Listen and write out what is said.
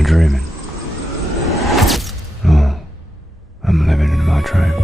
I dreaming? No, I'm living in my dream.